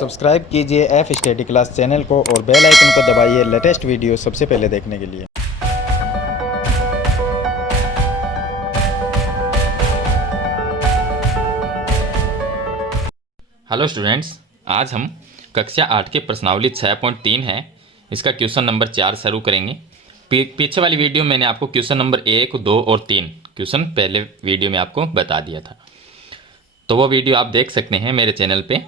Subscribe कीजिए F study class channel को और बेल आइकन को दबाइए लेटेस्ट वीडियो सबसे पहले देखने के लिए। हेलो स्टूडेंट्स, आज हम कक्षा 8 के प्रश्नावली 6.3 है, इसका क्वेश्चन नंबर 4 शुरू करेंगे। पीछे वाली वीडियो मैंने आपको क्वेश्चन नंबर 1, 2 और 3 क्वेश्चन पहले वीडियो में आपको बता दिया था, तो वो वीडियो आप देख सकते हैं मेरे चैनल पे।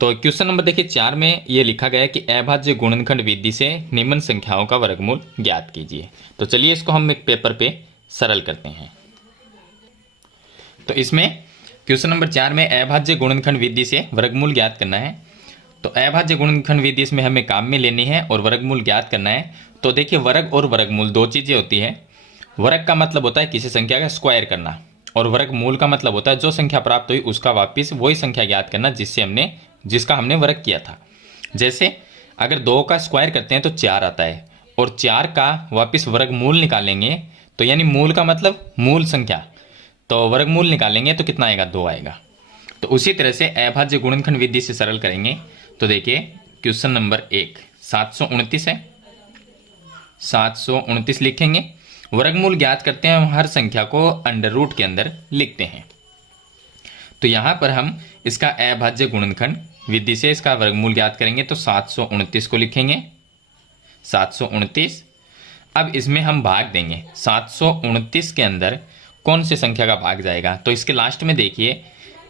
तो क्वेश्चन नंबर देखिए 4 में ये लिखा गया है कि अभाज्य गुणनखंड विधि से निम्न संख्याओं का वर्गमूल ज्ञात कीजिए। तो चलिए इसको हम एक पेपर पे सरल करते हैं। तो इसमें क्वेश्चन नंबर 4 में अभाज्य गुणनखंड विधि से वर्गमूल ज्ञात करना है। तो अभाज्य गुणनखंड विधि इसमें हमें काम में लेनी है और वर्गमूल ज्ञात करना है। तो देखिए वर्ग और वर्गमूल दो चीज़ें होती है। वर्ग का मतलब होता है किसी संख्या का स्क्वायर करना, और वर्गमूल का मतलब होता है जो संख्या प्राप्त हुई उसका वापस वही संख्या ज्ञात करना जिसका हमने वर्ग किया था। जैसे अगर 2 का स्क्वायर करते हैं तो 4 आता है, और 4 का वापस वर्गमूल निकालेंगे तो यानी मूल का मतलब मूल संख्या, तो वर्गमूल निकालेंगे तो कितना आएगा, 2 आएगा। तो उसी तरह से अभाज्य गुणनखंड विधि से सरल करेंगे। तो देखिए क्वेश्चन नंबर 1 729 है, 729 लिखेंगे। वर्गमूल ज्ञात करते हैं, हम हर संख्या को अंडर रूट के अंदर लिखते हैं। तो यहाँ पर हम इसका अभाज्य गुणनखंड विधि से इसका वर्गमूल ज्ञात करेंगे। तो 729 को लिखेंगे 729। अब इसमें हम भाग देंगे, 729 के अंदर कौन सी संख्या का भाग जाएगा। तो इसके लास्ट में देखिए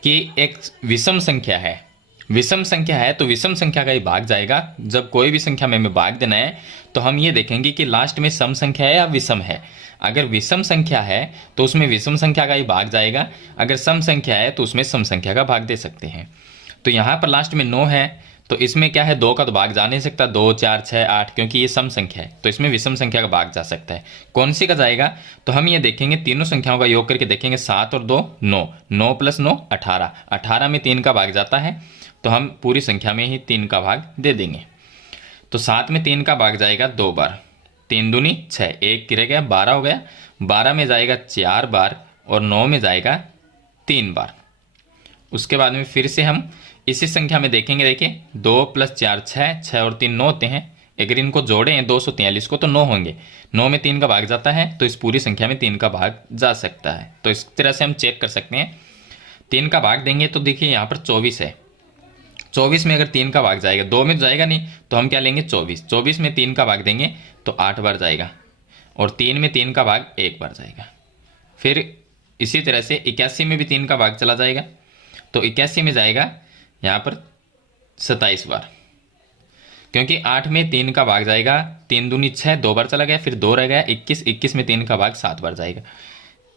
कि एक विषम संख्या है, विषम संख्या है तो विषम संख्या का ही भाग जाएगा। जब कोई भी संख्या में हमें भाग देना है तो हम ये देखेंगे कि लास्ट में सम संख्या है या विषम है। अगर विषम संख्या है तो उसमें विषम संख्या का ही भाग जाएगा, अगर सम संख्या है तो उसमें सम संख्या का भाग दे सकते हैं। तो यहाँ पर लास्ट में 9 है, तो इसमें क्या है, 2 का तो भाग जा नहीं सकता, 2, 4, 6, 8, क्योंकि ये सम संख्या है तो इसमें विषम संख्या का भाग जा सकता है। कौन सी का जाएगा, तो हम ये देखेंगे तीनों संख्याओं का योग करके देखेंगे, 7 और 2 9, 9 + 9 18, 18 में 3 का भाग जाता है तो हम पूरी संख्या में ही 3 का भाग दे देंगे। तो 7 में 3 का भाग जाएगा 2 बार, 3 दूनी 6, 1 रह गया, 12 हो गया। 12 में जाएगा 4 बार और 9 में जाएगा 3 बार। उसके बाद में फिर से हम इसी संख्या में देखेंगे, देखिए 2 + 4 6, 6 और 3 9 होते हैं। अगर इनको जोड़ें 243 को तो 9 होंगे, 9 में 3 का भाग जाता है तो इस पूरी संख्या में 3 का भाग जा सकता है। तो इस तरह से हम चेक कर सकते हैं। 3 का भाग देंगे तो देखिए यहाँ पर 24 है, 24 में अगर 3 का भाग जाएगा, 2 में जाएगा नहीं तो हम क्या लेंगे 24, 24 में 3 का भाग देंगे तो 8 बार जाएगा, और 3 में 3 का भाग 1 बार जाएगा। फिर इसी तरह से 81 में भी 3 का भाग चला जाएगा, तो 81 में जाएगा यहाँ पर 27 बार, क्योंकि 8 में 3 का भाग जाएगा, 3 दूनी 6, 2 बार चला गया, फिर 2 रह गया 21, 21 में 3 का भाग 7 बार जाएगा।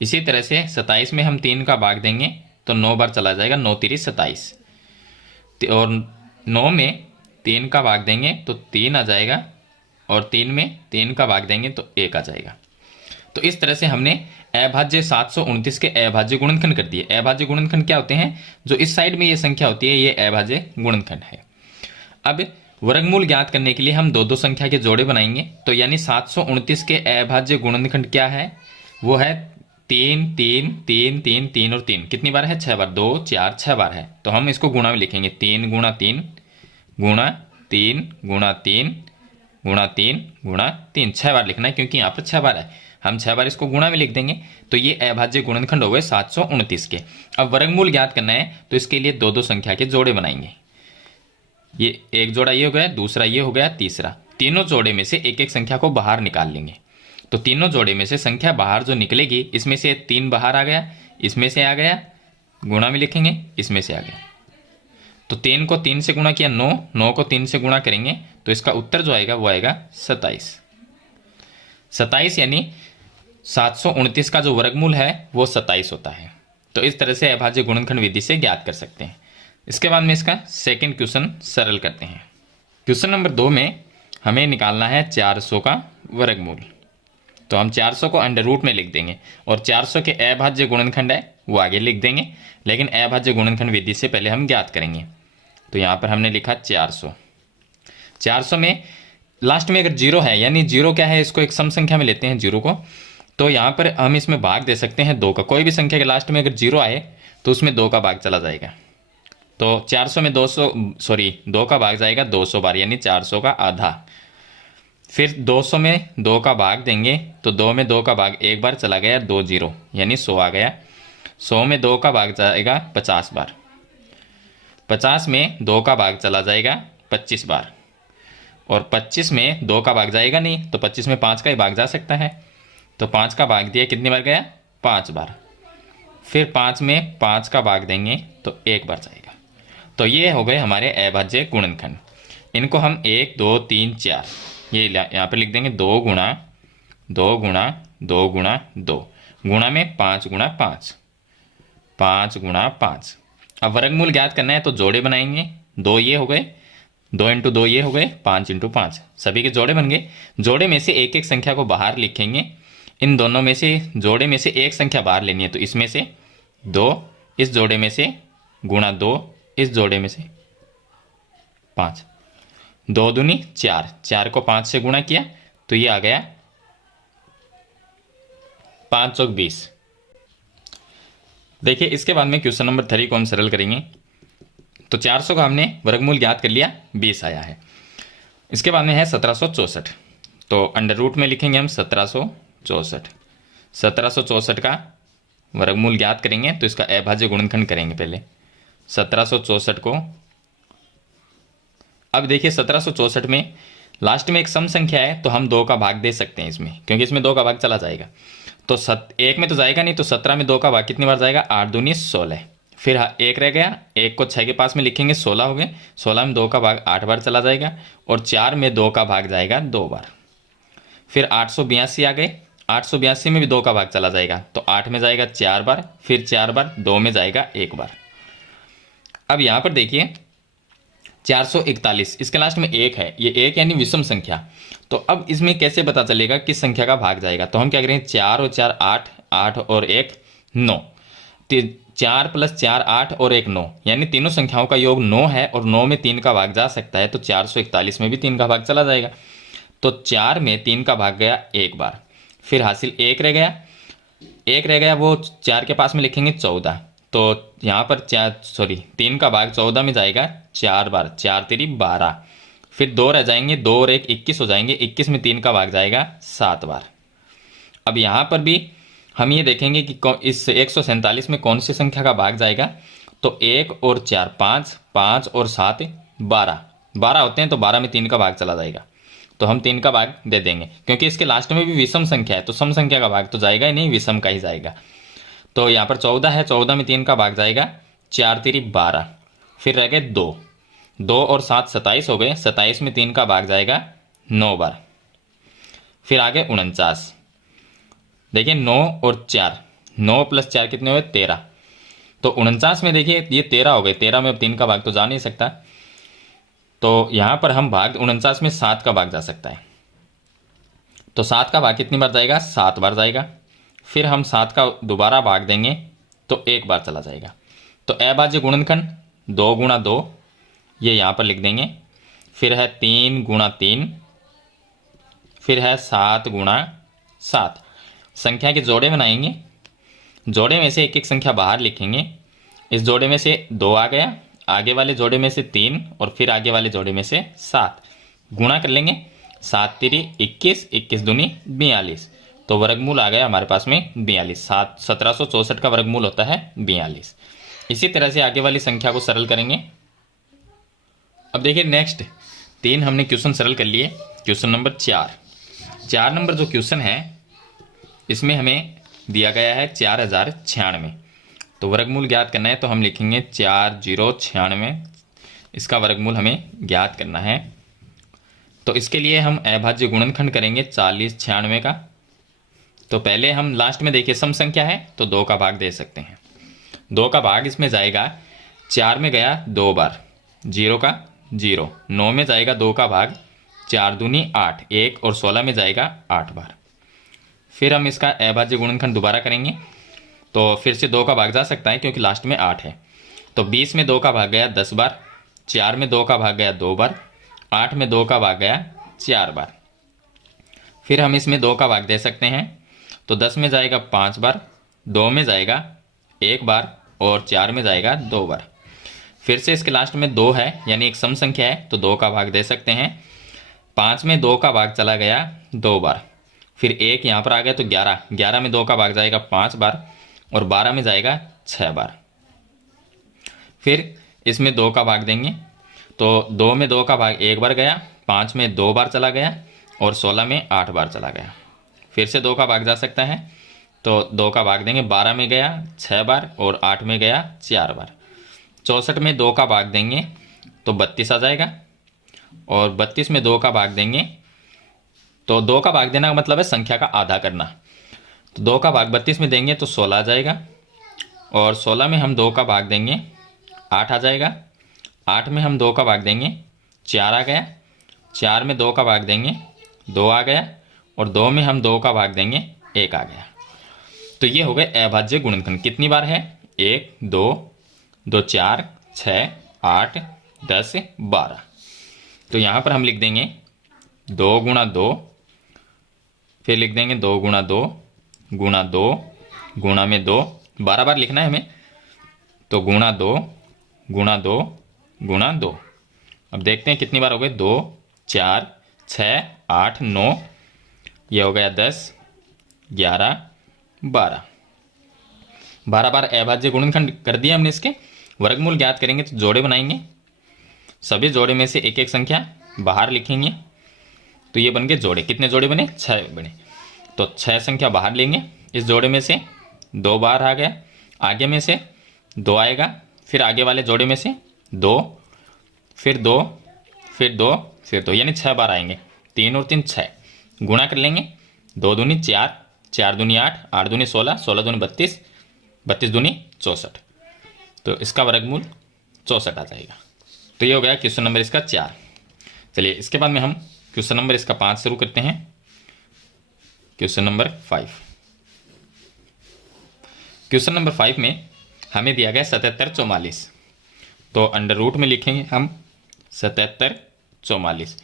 इसी तरह से 27 में हम 3 का भाग देंगे तो 9 बार चला जाएगा, 9 × 3 = 27, और 9 में 3 का भाग देंगे तो 3 आ जाएगा, और 3 में 3 का भाग देंगे तो 1 आ जाएगा। तो इस तरह से हमने अभाज्य 729 के अभाज्य गुणनखंड कर दिए। अभाज्य गुणनखंड क्या होते हैं, जो इस साइड में ये संख्या होती है ये अभाज्य गुणनखंड है। अब वर्गमूल ज्ञात करने के लिए हम दो संख्या के जोड़े बनाएंगे। तो यानी 729 के अभाज्य गुणनखंड क्या है, वो है 3 3 3 3 3 और 3 कितनी बार है, 6 बार, 2 4 6 बार है। तो हम इसको गुणा में लिखेंगे, 3 × 3 × 3 × 3 × 3 × 3, 6 बार लिखना है क्योंकि यहाँ पर 6 बार है, हम 6 बार इसको गुणा में लिख देंगे। तो ये अभाज्य गुणनखंड हो गए 729 के। अब वर्गमूल ज्ञात करना है तो इसके लिए दो संख्या के जोड़े बनाएंगे। ये एक जोड़ा ये हो गया, दूसरा ये हो गया, तीसरा। तीनों जोड़े में से एक एक संख्या को बाहर निकाल लेंगे। तो तीनों जोड़े में से संख्या बाहर जो निकलेगी, इसमें से 3 बाहर आ गया, इसमें से आ गया, गुणा में लिखेंगे, इसमें से आ गया। तो 3 को 3 से गुणा किया 9, 9 को 3 से गुणा करेंगे तो इसका उत्तर जो आएगा वो आएगा 27। 27 यानी 729 का जो वर्गमूल है वो 27 होता है। तो इस तरह से अभाज्य गुणनखंड विधि से ज्ञात कर सकते हैं। इसके बाद में इसका सेकंड क्वेश्चन सरल करते हैं। क्वेश्चन नंबर 2 में हमें निकालना है 400 का वर्गमूल। तो हम 400 को अंडर रूट में लिख देंगे, और 400 के अभाज्य गुणनखंड है वो आगे लिख देंगे, लेकिन अभाज्य गुणनखंड विधि से पहले हम ज्ञात करेंगे। तो यहाँ पर हमने लिखा 400। 400 में लास्ट में अगर 0 है, यानी 0 क्या है, इसको एक सम संख्या में लेते हैं 0 को, तो यहाँ पर हम इसमें भाग दे सकते हैं 2 का। कोई भी संख्या के लास्ट में अगर 0 आए तो उसमें 2 का भाग चला जाएगा। तो 400 में 2 का भाग जाएगा 200 बार, यानी 400 का आधा। फिर 200 में 2 का भाग देंगे तो 2 में 2 का भाग एक बार चला गया, 2 जीरो यानी 100 आ गया। 100 में 2 का भाग जाएगा 50 बार। 50 में 2 का भाग चला जाएगा 25 बार। और 25 में 2 का भाग जाएगा नहीं, तो 25 में 5 का ही भाग जा सकता है। तो 5 का भाग दिया, कितनी बार गया? 5 बार। फिर 5 में 5 का भाग देंगे तो एक बार जाएगा। तो ये हो गए हमारे अभाज्य गुणनखंड। इनको हम 1 2 3 4 ये यहाँ पे लिख देंगे। 2 गुणा 2 गुणा 2 गुणा 2 गुणा में 5 गुणा 5, 5 गुणा 5। अब वर्गमूल ज्ञात करना है तो जोड़े बनाएंगे। 2 ये हो गए, 2 इंटू 2 ये हो गए, 5 इंटू 5 सभी के जोड़े बन गए। जोड़े में से एक एक संख्या को बाहर लिखेंगे। इन दोनों में से जोड़े में से एक संख्या बाहर लेनी है, तो इसमें से 2 इस जोड़े में से गुणा 2 इस जोड़े में से 5, 2 दूनी 4, 4 को 5 से गुणा किया तो ये आ गया 5 चौक 20। देखिए इसके बाद में क्वेश्चन नंबर 3 को हम सरल करेंगे। तो 400 का हमने वर्गमूल ज्ञात कर लिया, 20 आया है। इसके बाद में है 1764। तो अंडर रूट में लिखेंगे हम 1764। 1764 का वर्गमूल ज्ञात करेंगे तो इसका अभाज्य गुणनखंड करेंगे पहले 1764 को। अब देखिए 1764 में लास्ट में एक सम संख्या है, तो हम 2 का भाग दे सकते हैं इसमें, क्योंकि इसमें 2 का भाग चला जाएगा। तो 1 में तो जाएगा नहीं, तो 17 में 2 का भाग कितनी बार जाएगा? 8 दूनी 16। फिर 1 रह गया, 1 को 6 के पास में लिखेंगे, 16 हो गए। 16 में 2 का भाग 8 बार चला जाएगा। और 4 में 2 का भाग जाएगा 2 बार। फिर 882 आ गए, 882 में भी 2 का भाग चला जाएगा, तो 8 में जाएगा 4 बार, फिर 4 बार, 2 में जाएगा 1 बार। अब यहाँ पर देखिए 441, इसके लास्ट में 1 है, ये 1 यानी विषम संख्या। तो अब इसमें कैसे पता चलेगा किस संख्या का भाग जाएगा? तो हम क्या करेंगे, 4 और 4 8, 8 और 1 9, 4 + 4 8 और 1 9, यानी तीनों संख्याओं का योग 9 है और 9 में 3 का भाग जा सकता है, तो 441 में भी 3 का भाग चला जाएगा। तो 4 में 3 का भाग गया एक बार, फिर हासिल 1 रह गया, 1 रह गया, वो 4 के पास में लिखेंगे 14। तो यहाँ पर 3 का भाग 14 में जाएगा 4 बार, 4 3 12। फिर 2 रह जाएंगे, 2 और 1 21 हो जाएंगे, 21 में 3 का भाग जाएगा 7 बार। अब यहाँ पर भी हम ये देखेंगे कि इस 147 में कौन सी संख्या का भाग जाएगा। तो 1 और 4 5, 5 और 7 12, 12 होते हैं, तो 12 में 3 का भाग चला जाएगा, तो हम 3 का भाग दे देंगे, क्योंकि इसके लास्ट में भी विषम संख्या है, तो सम संख्या का भाग तो जाएगा ही नहीं, विषम का ही जाएगा। तो यहाँ पर 14 है, 14 में 3 का भाग जाएगा, 4 3 12। फिर रह गए 2, 2 और 7 27 हो गए, 27 में 3 का भाग जाएगा 9 बार। फिर आगे 49, देखिए 9 और 4, 9 + 4 कितने हुए? 13। तो 49 में देखिए ये 13 हो गए, 13 में अब 3 का भाग तो जा नहीं सकता, तो यहाँ पर हम भाग 49 में 7 का भाग जा सकता है। तो 7 का भाग कितनी बार जाएगा? 7 बार जाएगा। फिर हम 7 का दोबारा भाग देंगे तो 1 बार चला जाएगा। तो अभाज्य गुणनखंड 2 गुणा 2 ये यहाँ पर लिख देंगे। फिर है 3 गुणा 3, फिर है 7 गुणा 7। संख्या के जोड़े बनाएंगे, जोड़े में से एक एक संख्या बाहर लिखेंगे। इस जोड़े में से 2 आ गया, आगे वाले जोड़े में से 3 और फिर आगे वाले जोड़े में से 7, गुणा कर लेंगे। 7 3 21, 21 दूनी 42, तो वर्गमूल आ गया हमारे पास में 42। 1764 का वर्गमूल होता है 42। इसी तरह से आगे वाली संख्या को सरल करेंगे। अब देखिए नेक्स्ट 3 हमने क्वेश्चन सरल कर लिए। क्वेश्चन नंबर 4 नंबर जो क्वेश्चन है इसमें हमें दिया गया है 4096। तो वर्गमूल ज्ञात करना है, तो हम लिखेंगे 4096, इसका वर्गमूल हमें ज्ञात करना है। तो इसके लिए हम अभाज्य गुणनखंड करेंगे 40 96 का। तो पहले हम लास्ट में देखिए सम संख्या है तो 2 का भाग दे सकते हैं। 2 का भाग इसमें जाएगा, 4 में गया 2 बार, 0 का 0, 9 में जाएगा 2 का भाग, 4 दूनी 8, 1 और 16 में जाएगा 8 बार। फिर हम इसका अभाज्य गुणनखंड दोबारा करेंगे, तो फिर से 2 का भाग जा सकता है क्योंकि लास्ट में 8 है। तो 20 में 2 का भाग गया 10 बार, 4 में 2 का भाग गया 2 बार, 8 में 2 का भाग गया 4 बार। फिर हम इसमें 2 का भाग दे सकते हैं, तो 10 में जाएगा 5 बार, 2 में जाएगा 1 बार और 4 में जाएगा 2 बार। फिर से इसके लास्ट में 2 है, यानी एक सम संख्या है, तो 2 का भाग दे सकते हैं। 5 में 2 का भाग चला गया 2 बार, फिर 1 यहाँ पर आ गया तो 11, 11 में 2 का भाग जाएगा 5 बार, और 12 में जाएगा 6 बार। फिर इसमें 2 का भाग देंगे, तो 2 में 2 का भाग 1 बार गया, 5 में 2 बार चला गया, और 16 में 8 बार चला गया। फिर से 2 का भाग जा सकता है, तो 2 का भाग देंगे, 12 में गया 6 बार, और 8 में गया 4 बार। 64 में 2 का भाग देंगे तो 32 आ जाएगा, और 32 में 2 का भाग देंगे, तो 2 का भाग देना का मतलब है संख्या का आधा करना, तो 2 का भाग 32 में देंगे तो 16 आ जाएगा, और 16 में हम 2 का भाग देंगे 8 आ जाएगा। 8 में हम 2 का भाग देंगे 4 आ गया, 4 में 2 का भाग देंगे 2 आ गया, और 2 में हम 2 का भाग देंगे 1 आ गया। तो ये हो गए अभाज्य गुणनखंड। कितनी बार है? 1 2 2 4 6 8 10 12। तो यहाँ पर हम लिख देंगे 2 गुणा 2, फिर लिख देंगे 2 गुणा 2 गुणा 2 गुणा में 2, 12 बार लिखना है हमें, तो गुणा 2 गुणा 2 गुणा 2। अब देखते हैं कितनी बार हो गए, 2 4 6 8 9, ये हो गया 10 11 12। 12 बार अभाज्य गुणनखंड कर दिया हमने। इसके वर्गमूल ज्ञात करेंगे तो जोड़े बनाएंगे, सभी जोड़े में से एक एक संख्या बाहर लिखेंगे, तो ये बन गए जोड़े। कितने जोड़े बने? 6 बने। तो 6 संख्या बाहर लेंगे, इस जोड़े में से 2 बाहर आ गया, आगे में से 2 आएगा, फिर आगे वाले जोड़े में से 2, फिर 2, फिर 2, फिर 2, यानी 6 बार आएंगे। 3 और 3 6, गुणा कर लेंगे, 2 दूनी 4, 4 दूनी 8, 8 दूनी 16, 16 दूनी 32, 32 दूनी 64। तो इसका वर्गमूल 64 आ जाएगा। तो ये हो गया क्वेश्चन नंबर इसका 4। चलिए इसके बाद में हम क्वेश्चन नंबर इसका 5 शुरू करते हैं। Question number 5। क्वेश्चन नंबर 5 में हमें दिया गया 77 44। तो अंडर रूट में लिखेंगे हम 77 44,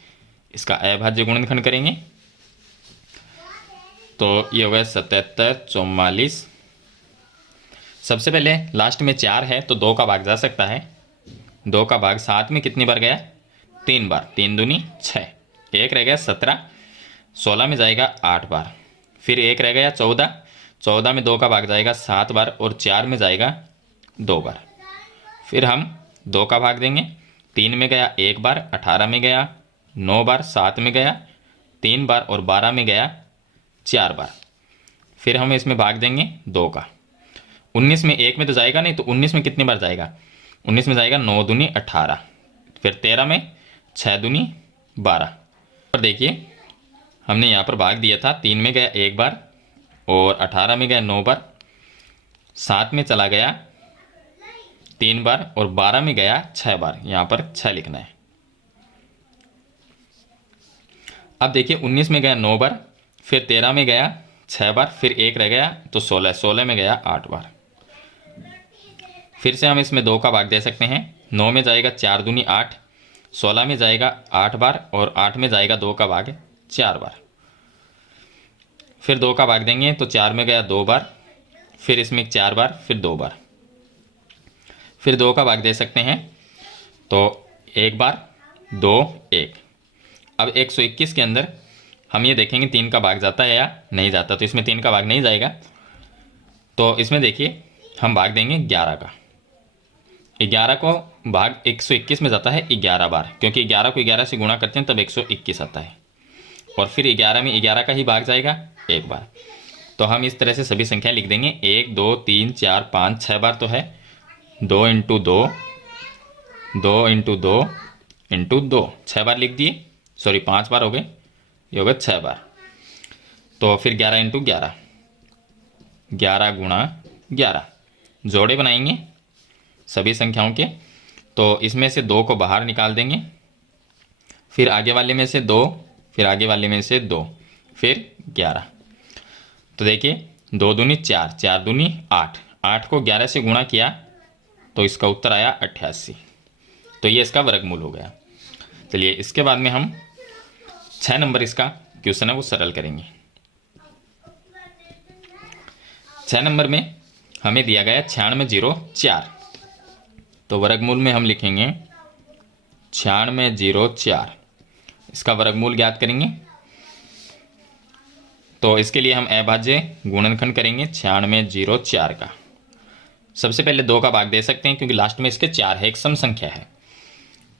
इसका अभाज्य गुणनखंड करेंगे, तो ये हो गया 77 44। सबसे पहले लास्ट में 4 है तो 2 का भाग जा सकता है, 2 का भाग 7 में कितनी बार गया? 3 बार, 3 दूनी 6, 1 रह गया 17, 16 में जाएगा 8 बार, फिर 1 रह गया 14, 14 में 2 का भाग जाएगा 7 बार, और 4 में जाएगा 2 बार। फिर हम 2 का भाग देंगे, 3 में गया 1 बार, 18 में गया 9 बार, 7 में गया 3 बार, और 12 में गया 4 बार। फिर हम इसमें भाग देंगे 2 का, 19 में 1 में तो जाएगा नहीं, तो 19 में कितनी बार जाएगा? 19 में जाएगा 9 दूनी 18, फिर 13 में 6 दूनी 12। और देखिए हमने यहाँ पर भाग दिया था, 3 में गया 1 बार, और 18 में गया 9 बार, 7 में चला गया 3 बार, और 12 में गया 6 बार। यहाँ पर 6 लिखना है। अब देखिए 19 में गया 9 बार, फिर 13 में गया 6 बार, फिर 1 रह गया तो 16, 16 में गया 8 बार। फिर से हम इसमें 2 का भाग दे सकते हैं, 9 में जाएगा 4 दूनी 8, 16 में जाएगा 8 बार, और 8 में जाएगा 2 का भाग 4 बार। फिर 2 का भाग देंगे तो 4 में गया 2 बार, फिर इसमें 4 बार, फिर 2 बार। फिर 2 का भाग दे सकते हैं, तो 1 बार 2 1। अब 121 के अंदर हम ये देखेंगे 3 का भाग जाता है या नहीं जाता, तो इसमें 3 का भाग नहीं जाएगा, तो इसमें देखिए हम भाग देंगे 11 का। 11 को भाग 121 में जाता है 11 बार, क्योंकि 11 को 11 से गुणा करते हैं तब 121 आता है, और फिर 11 में 11 का ही भाग जाएगा 1 बार। तो हम इस तरह से सभी संख्या लिख देंगे, 1 2 3 4 5 6 बार तो है, 2 × 2 2 × 2 × 2, 6 बार लिख दिए, सॉरी 5 बार हो गए, ये हो गए 6 बार। तो फिर 11 × 11, 11 गुणा 11, जोड़े बनाएंगे सभी संख्याओं के, तो इसमें से 2 को बाहर निकाल देंगे, फिर आगे वाले में से 2, फिर आगे वाले में से 2, फिर 11। तो देखिए 2 दूनी 4, 4 दूनी 8, 8 को 11 से गुणा किया तो इसका उत्तर आया 88। तो ये इसका वर्गमूल हो गया। चलिए इसके बाद में हम 6 नंबर इसका क्वेश्चन है वो सरल करेंगे। 6 नंबर में हमें दिया गया 9604। तो वर्गमूल में हम लिखेंगे 9604, इसका वर्गमूल ज्ञात करेंगे। तो इसके लिए हम अभाज्य गुणनखंड करेंगे 9604 का। सबसे पहले 2 का भाग दे सकते हैं क्योंकि लास्ट में इसके 4 है, एक सम संख्या है।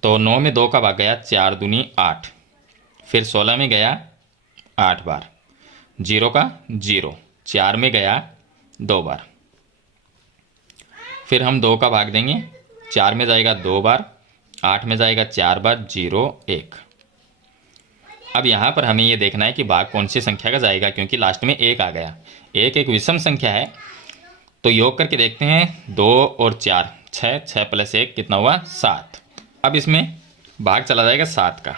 तो 9 में 2 का भाग गया 4 दूनी 8, फिर 16 में गया 8 बार, 0 का 0, 4 में गया 2 बार। फिर हम 2 का भाग देंगे, 4 में जाएगा 2 बार, 8 में जाएगा 4 बार, 0 1। अब यहाँ पर हमें ये देखना है कि भाग कौन सी संख्या का जाएगा, क्योंकि लास्ट में 1 आ गया। 1 एक विषम संख्या है, तो योग करके देखते हैं। 2 और 4 6, 6 प्लस 1 कितना हुआ 7। अब इसमें भाग चला जाएगा 7 का,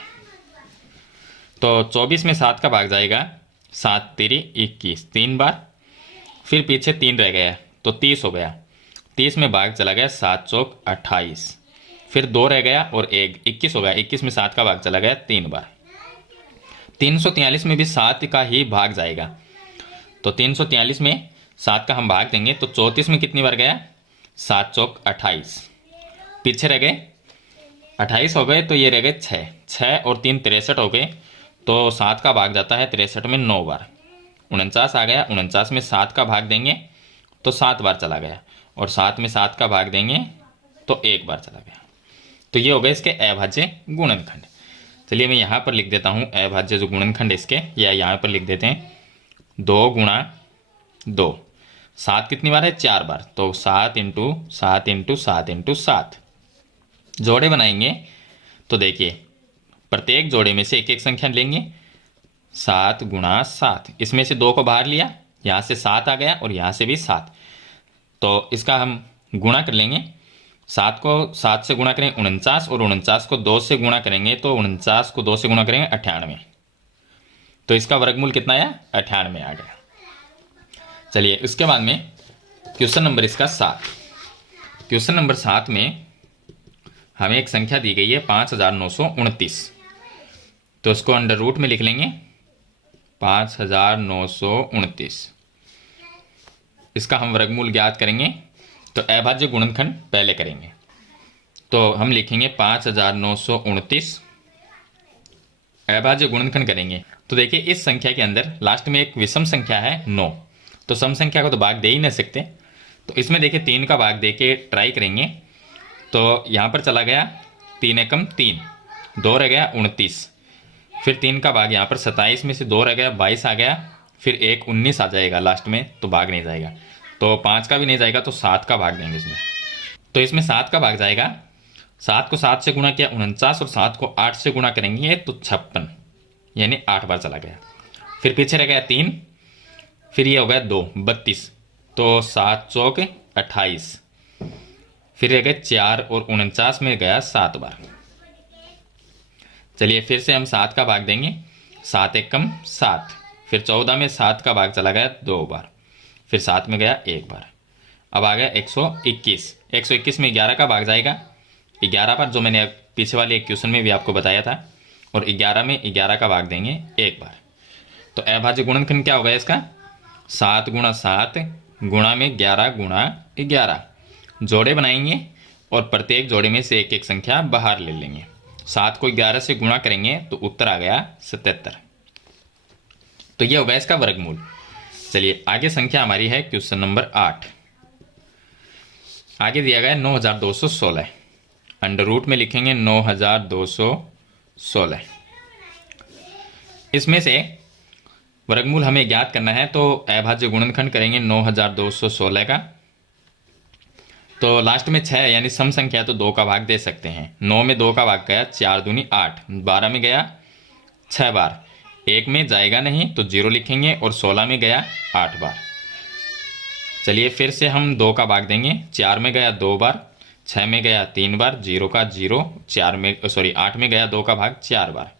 तो 24 में 7 का भाग जाएगा 7 तेरी 21, 3 बार। फिर पीछे 3 रह गया तो 30 हो गया, 30 में भाग चला गया 7 चौक 28, फिर 2 रह गया और 1 21 हो गया, 21 में 7 का भाग चला गया 3 बार। 343 में भी 7 का ही भाग जाएगा, तो 343 में 7 का हम भाग देंगे तो 34 में कितनी बार गया 7 चौक 28, पीछे रह गए 28 हो गए, तो ये रह गए 6, 6 और 3 63 हो गए, तो 7 का भाग जाता है 63 में 9 बार। 49 आ गया, 49 में 7 का भाग देंगे तो 7 बार चला गया, और 7 में 7 का भाग देंगे तो 1 बार चला गया। तो ये हो गए इसके अभाज्य गुणनखंड। चलिए मैं यहाँ पर लिख देता हूँ अभाज्य जो गुणनखंड इसके, या यहाँ पर लिख देते हैं 2 गुणा 2। 7 कितनी बार है 4 बार, तो 7 इंटू 7 इंटू 7 इंटू 7। जोड़े बनाएंगे तो देखिए प्रत्येक जोड़े में से एक एक संख्या लेंगे। 7 गुणा 7, इसमें से 2 को बाहर लिया, यहाँ से 7 आ गया और यहाँ से भी 7, तो इसका हम गुणा कर लेंगे। 7 को 7 से गुणा करेंगे 49, और 49 को 2 से गुणा करेंगे तो 49 को 2 से गुणा करेंगे 98, तो इसका वर्गमूल कितना आया 98 आ गया। चलिए इसके बाद में क्वेश्चन नंबर इसका 7। क्वेश्चन नंबर 7 में हमें एक संख्या दी गई है 5929, तो उसको अंडर रूट में लिख लेंगे 5929। इसका हम वर्गमूल ज्ञात करेंगे, तो अभाज्य गुणनखंड पहले करेंगे। तो हम लिखेंगे 5929, अभाज्य गुणनखंड करेंगे। तो देखिए इस संख्या के अंदर लास्ट में एक विषम संख्या है 9, तो सम संख्या को तो भाग दे ही नहीं सकते, तो इसमें देखिए 3 का भाग दे के ट्राई करेंगे। तो यहाँ पर चला गया 3 एकम 3, 2 रह गया 29, फिर 3 का भाग यहाँ पर 27 में से 2 रह गया 22 आ गया, फिर 1 19 आ जाएगा लास्ट में, तो भाग नहीं जाएगा। तो 5 का भी नहीं जाएगा, तो 7 का भाग देंगे इसमें, तो इसमें 7 का भाग जाएगा। 7 को 7 से गुणा किया 49, और 7 को 8 से गुणा करेंगे तो 56, यानी 8 बार चला गया। फिर पीछे रह गया 3, फिर ये हो गया 2 32, तो 7 चौक 28, फिर रह गए 4 और 49 में गया 7 बार। चलिए फिर से हम 7 का भाग देंगे, 7 एकम 7, फिर 14 में 7 का भाग चला गया 2 बार, फिर 7 में गया 1 बार। अब आ गया 121, 121 में 11 का भाग जाएगा 11 बार, जो मैंने पीछे वाले एक क्वेश्चन में भी आपको बताया था, और 11 में 11 का भाग देंगे 1 बार। तो अभाज्य गुणनखंड क्या होगा इसका 7 गुणा 7 गुणा में 11 गुणा 11। जोड़े बनाएंगे और प्रत्येक जोड़े में से एक एक संख्या बाहर ले लेंगे। 7 को 11 से गुणा करेंगे तो उत्तर आ गया 77, तो ये होगा इसका वर्गमूल। चलिए आगे संख्या हमारी है क्वेश्चन नंबर 8। आगे दिया गया है 9216, अंडर रूट में लिखेंगे 9216। इसमें से वर्गमूल हमें ज्ञात करना है, तो अभाज्य गुणनखंड करेंगे 9216 का। तो लास्ट में 6 यानी सम संख्या, तो 2 का भाग दे सकते हैं। 9 में 2 का भाग गया 4 दूनी 8, 12 में गया 6 बार, 1 में जाएगा नहीं तो 0 लिखेंगे, और 16 में गया 8 बार। चलिए फिर से हम 2 का भाग देंगे, 4 में गया 2 बार, 6 में गया 3 बार, 0 का 0, 8 में गया 2 का भाग 4 बार।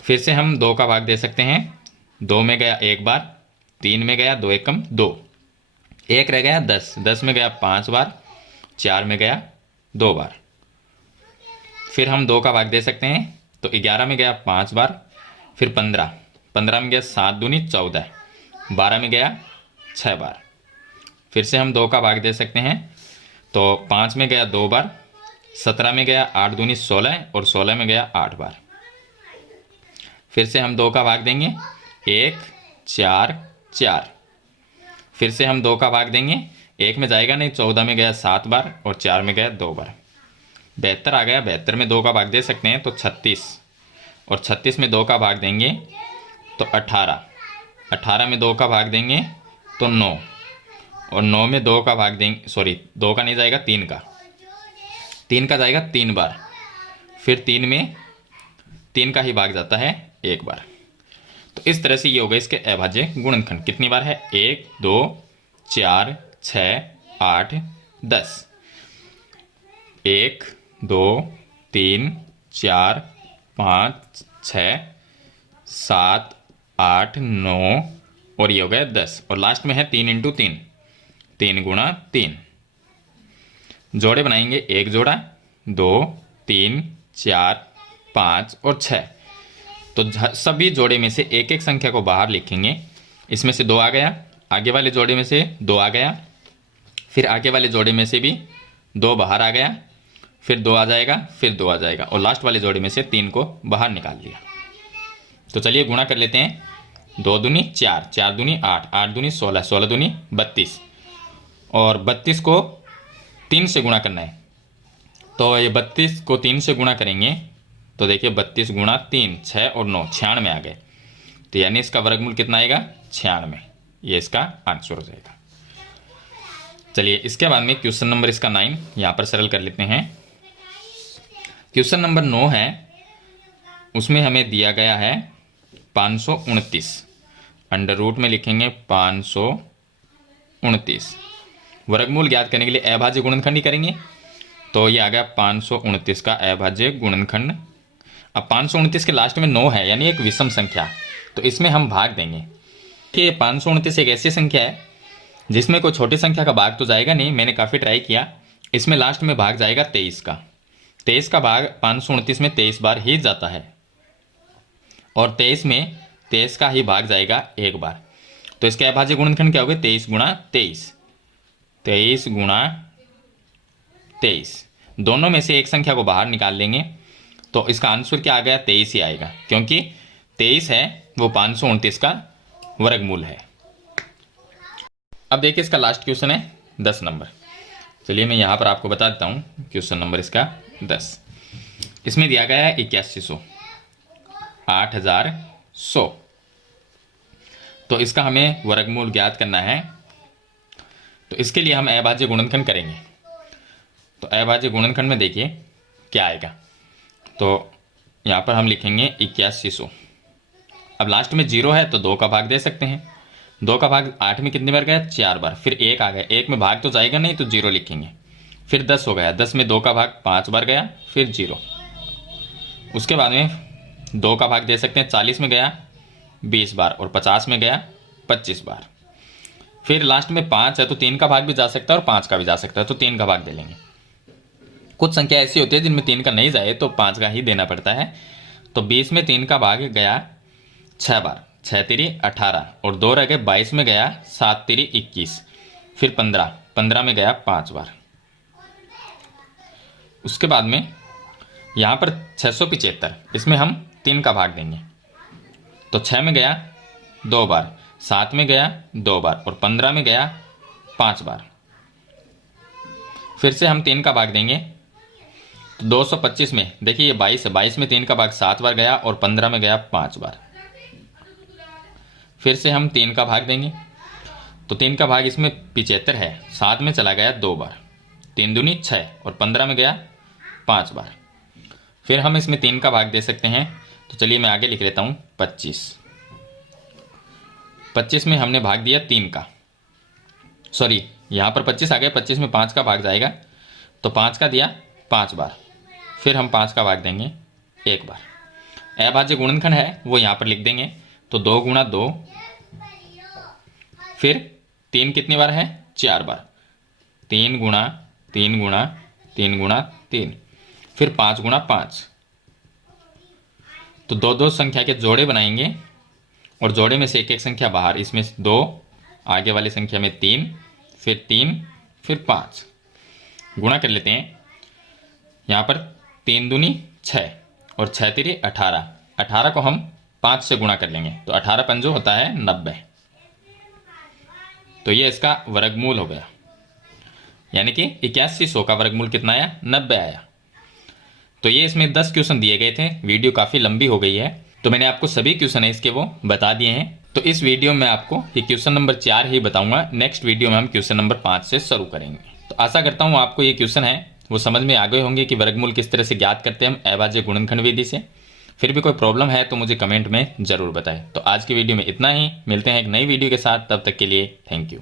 फिर से हम 2 का भाग दे सकते हैं, 2 में गया 1 बार, 3 में गया 2 एकम 2, 1 रह गया 10, 10 में गया 5 बार, 4 में गया 2 बार। फिर हम 2 का भाग दे सकते हैं, तो 11 में गया 5 बार, फिर 15, 15 में गया 7 दूनी 14, 12 में गया 6 बार। फिर से हम 2 का भाग दे सकते हैं, तो 5 में गया 2 बार, 17 में गया 8 दूनी 16 और 16 में गया 8 बार। फिर से हम 2 का भाग देंगे, 1 4 4। फिर से हम 2 का भाग देंगे, 1 में जाएगा नहीं, 14 में गया 7 बार और 4 में गया 2 बार। 72 आ गया, 72 में 2 का भाग दे सकते हैं तो 36, और 36 में 2 का भाग देंगे तो 18, 18 में 2 का भाग देंगे तो 9, और 9 में 2 का भाग देंगे, सॉरी 2 का नहीं जाएगा, 3 का, 3 का जाएगा 3 बार। फिर 3 में 3 का ही भाग जाता है 1 बार। तो इस तरह से ये हो गए इसके अभाज्य गुणनखंड। कितनी बार है? 1 2 4 6 8 10। 1 2 3 4 5 6 7 8 9 और ये हो गया 10, और लास्ट में है 3 इंटू 3, 3 गुणा 3। जोड़े बनाएंगे, 1 जोड़ा, 2 3 4 5 और 6। तो सभी जोड़े में से एक एक संख्या को बाहर लिखेंगे। इसमें से 2 आ गया, आगे वाले जोड़े में से 2 आ गया, फिर आगे वाले जोड़े में से भी 2 बाहर आ गया, फिर 2 आ जाएगा, फिर 2 आ जाएगा, और लास्ट वाले जोड़े में से 3 को बाहर निकाल लिया। तो चलिए गुणा कर लेते हैं। 2 दूनी 4, 4 दूनी 8, 8 दूनी 16, 16 दूनी 32, और 32 को 3 से गुणा करना है। तो ये 32 को 3 से गुणा करेंगे तो देखिए 32 गुणा 3, 6 और 9, 96 आ गए। तो यानी इसका वर्गमूल कितना आएगा? 96। ये इसका आंसर हो जाएगा। चलिए इसके बाद में क्वेश्चन नंबर इसका 9 यहाँ पर सरल कर लेते हैं। क्वेश्चन नंबर 9 है, उसमें हमें दिया गया है 529। अंडर रूट में लिखेंगे 529। वर्गमूल ज्ञात करने के लिए अभाज्य गुणनखंड ही करेंगे। तो ये आ गया 529 का अभाज्य गुणनखंड। अब 529 के लास्ट में 9 है, यानी एक विषम संख्या, तो इसमें हम भाग देंगे कि 529 एक ऐसी संख्या है जिसमें कोई छोटी संख्या का भाग तो जाएगा नहीं। मैंने काफ़ी ट्राई किया, इसमें लास्ट में भाग जाएगा 23 का। 23 का भाग 529 में 23 बार ही जाता है, और 23 में 23 का ही भाग जाएगा 1 बार। तो इसके अभाज्य गुणनखंड क्या हो गए? 23 गुणा 23, 23 गुणा 23। दोनों में से एक संख्या को बाहर निकाल लेंगे तो इसका आंसर क्या आ गया? 23 ही आएगा, क्योंकि 23 है वो 529 का वर्गमूल है। अब देखिए इसका लास्ट क्वेश्चन है 10 नंबर। चलिए मैं यहाँ पर आपको बता देता हूँ क्वेश्चन नंबर इसका 10। इसमें दिया गया है 8100, 8100। तो इसका हमें वर्गमूल ज्ञात करना है। तो इसके लिए हम अभाज्य गुणनखंड करेंगे। तो अभाज्य गुणनखंड में देखिए क्या आएगा। तो यहाँ पर हम लिखेंगे 8100। अब लास्ट में 0 है तो 2 का भाग दे सकते हैं। 2 का भाग 8 में कितनी बार गया? 4 बार। फिर 1 आ गया, 1 में भाग तो जाएगा नहीं तो 0 लिखेंगे। फिर 10 हो गया, 10 में 2 का भाग 5 बार गया, फिर 0। उसके बाद में 2 का भाग दे सकते हैं। 40 में गया 20 बार, और 50 में गया 25 बार। फिर लास्ट में 5 है तो 3 का भाग भी जा सकता है और 5 का भी जा सकता है, तो 3 का भाग दे लेंगे। कुछ संख्या ऐसी होती है जिनमें 3 का नहीं जाए तो 5 का ही देना पड़ता है। तो 20 में 3 का भाग गया 6 बार, 6 तिरी 18, और 2 रह गए। 22 में गया 7 तिरी 21, फिर 15, 15 में गया 5 बार। उसके बाद में यहाँ पर 675, इसमें हम 3 का भाग देंगे। तो 6 में गया 2 बार, 7 में गया 2 बार, और 15 में गया 5 बार। फिर से हम 3 का भाग देंगे। तो 225 में देखिए ये 22 है, 22 में 3 का भाग 7 बार गया, और 15 में गया 5 बार। फिर से हम 3 का भाग देंगे। तो 3 का भाग इसमें 75 है, 7 में चला गया 2 बार, 3 दूनी 6, और 15 में गया 5 बार। फिर हम इसमें 3 का भाग दे सकते हैं। तो चलिए मैं आगे लिख लेता हूँ 25। 25 में हमने भाग दिया 3 का, सॉरी यहाँ पर 25 आ गया, 25 में 5 का भाग जाएगा, तो 5 का दिया 5 बार। फिर हम 5 का भाग देंगे 1 बार। अभाज्य गुणनखंड है वो यहाँ पर लिख देंगे। तो 2 गुणा 2, फिर 3 कितनी बार है? 4 बार। 3 गुणा 3 गुणा 3 गुणा 3, फिर 5 गुणा 5। तो 2 संख्या के जोड़े बनाएंगे, और जोड़े में से एक एक संख्या बाहर। इसमें 2, आगे वाली संख्या में 3, फिर 3, फिर 5। गुणा कर लेते हैं। यहाँ पर 3 दूनी 6 और 6 तिरी 18, 18 को हम 5 से गुणा कर लेंगे तो 18 पंजो होता है 90। तो ये इसका वर्गमूल हो गया, यानी कि 8100 का वर्गमूल कितना आया, 90 आया। तो ये इसमें 10 क्वेश्चन दिए गए थे। वीडियो काफ़ी लंबी हो गई है, तो मैंने आपको सभी क्वेश्चन है इसके वो बता दिए हैं। तो इस वीडियो में आपको ये क्वेश्चन नंबर 4 ही बताऊंगा। नेक्स्ट वीडियो में हम क्वेश्चन नंबर 5 से शुरू करेंगे। तो आशा करता हूँ आपको ये क्वेश्चन है वो समझ में आ गए होंगे कि वर्गमूल किस तरह से ज्ञात करते हैं हम अभाज्य गुणनखंड विधि से। फिर भी कोई प्रॉब्लम है तो मुझे कमेंट में ज़रूर बताएं। तो आज की वीडियो में इतना ही, मिलते हैं एक नई वीडियो के साथ, तब तक के लिए थैंक यू।